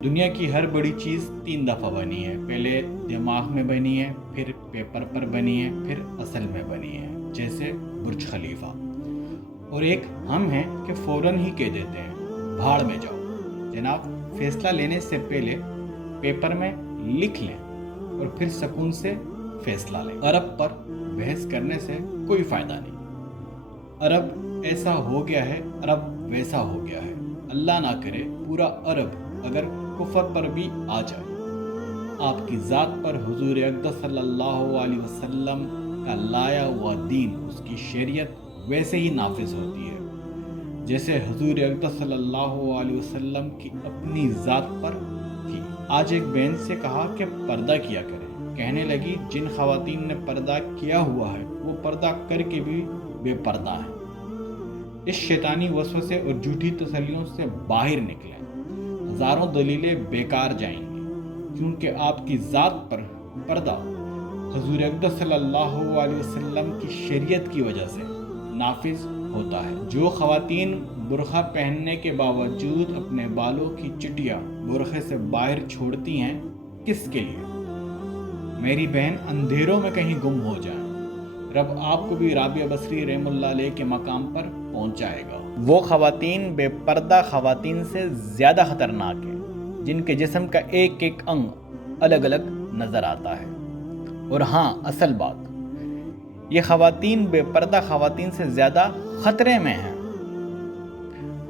دنیا کی ہر بڑی چیز 3 دفعہ بنی ہے. پہلے دماغ میں بنی ہے، پھر پیپر پر بنی ہے، پھر اصل میں بنی ہے، جیسے برج خلیفہ. اور ایک ہم ہیں کہ فوراً ہی کہہ دیتے ہیں بھاڑ میں جاؤ. جناب، فیصلہ لینے سے پہلے پیپر میں لکھ لیں اور پھر سکون سے فیصلہ لیں. عرب پر بحث کرنے سے کوئی فائدہ نہیں. عرب ایسا ہو گیا ہے، عرب ویسا ہو گیا ہے. اللہ نہ کرے پورا عرب اگر کفر پر بھی آ جائے. آپ کی ذات پر حضور اقدس صلی اللہ علیہ وسلم کا لایا ہوا دین، اس کی شریعت ویسے ہی نافذ ہوتی ہے جیسے حضور اقدس صلی اللہ علیہ وسلم کی اپنی ذات پر تھی. آج ایک بہن سے کہا کہ پردہ کیا کریں. کہنے لگی جن خواتین نے پردہ کیا ہوا ہے وہ پردہ کر کے بھی بے پردہ ہیں. اس شیطانی وسوسے اور جھوٹی تسلیوں سے باہر نکلیں. ہزاروں دلیلیں بیکار جائیں گی، کیونکہ آپ کی ذات پر پردہ حضور اقدس صلی اللہ علیہ وسلم کی شریعت کی وجہ سے نافذ ہوتا ہے. جو خواتین برقع پہننے کے باوجود اپنے بالوں کی چٹیاں برقعے سے باہر چھوڑتی ہیں، کس کے لیے؟ میری بہن اندھیروں میں کہیں گم ہو جائیں، رب آپ کو بھی رابعہ بصری رحم اللہ علیہ کے مقام پر پہنچائے گا. وہ خواتین بے پردہ خواتین سے زیادہ خطرناک ہیں جن کے جسم کا ایک ایک انگ الگ الگ نظر آتا ہے. اور ہاں، اصل بات، یہ خواتین بے پردہ خواتین سے زیادہ خطرے میں ہیں.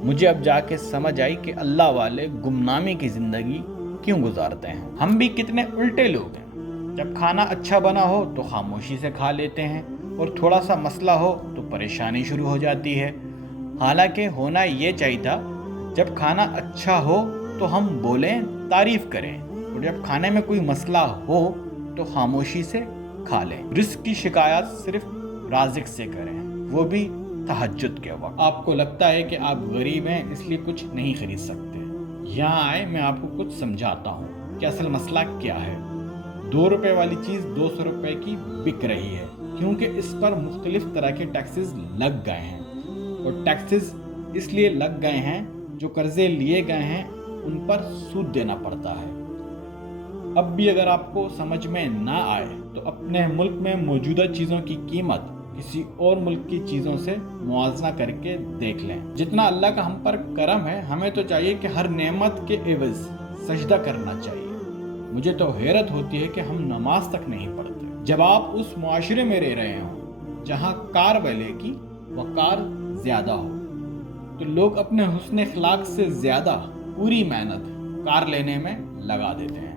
مجھے اب جا کے سمجھ آئی کہ اللہ والے گمنامی کی زندگی کیوں گزارتے ہیں. ہم بھی کتنے الٹے لوگ ہیں. جب کھانا اچھا بنا ہو تو خاموشی سے کھا لیتے ہیں، اور تھوڑا سا مسئلہ ہو تو پریشانی شروع ہو جاتی ہے. حالانکہ ہونا یہ چاہیے تھا جب کھانا اچھا ہو تو ہم بولیں، تعریف کریں، اور جب کھانے میں کوئی مسئلہ ہو تو خاموشی سے کھا لیں. رزق کی شکایت صرف رازق سے کریں، وہ بھی تہجد کے وقت. آپ کو لگتا ہے کہ آپ غریب ہیں اس لیے کچھ نہیں خرید سکتے. یہاں آئے، میں آپ کو کچھ سمجھاتا ہوں کہ اصل مسئلہ کیا ہے. 2 روپے والی چیز 200 روپے کی بک رہی ہے کیونکہ اس پر مختلف طرح کے ٹیکسز لگ گئے ہیں. اور ٹیکسز اس لیے لگ گئے ہیں جو قرضے لیے گئے ہیں ان پر سود دینا پڑتا ہے. اب بھی اگر آپ کو سمجھ میں نہ آئے تو اپنے ملک میں موجودہ چیزوں کی قیمت کسی اور ملک کی چیزوں سے موازنہ کر کے دیکھ لیں. جتنا اللہ کا ہم پر کرم ہے، ہمیں تو چاہیے کہ ہر نعمت کے عوض سجدہ کرنا چاہیے. مجھے تو حیرت ہوتی ہے کہ ہم نماز تک نہیں پڑھتے. جب آپ اس معاشرے میں رہ رہے ہوں جہاں کار والے کی وقار زیادہ ہو، تو لوگ اپنے حسن اخلاق سے زیادہ پوری محنت کار لینے میں لگا دیتے ہیں.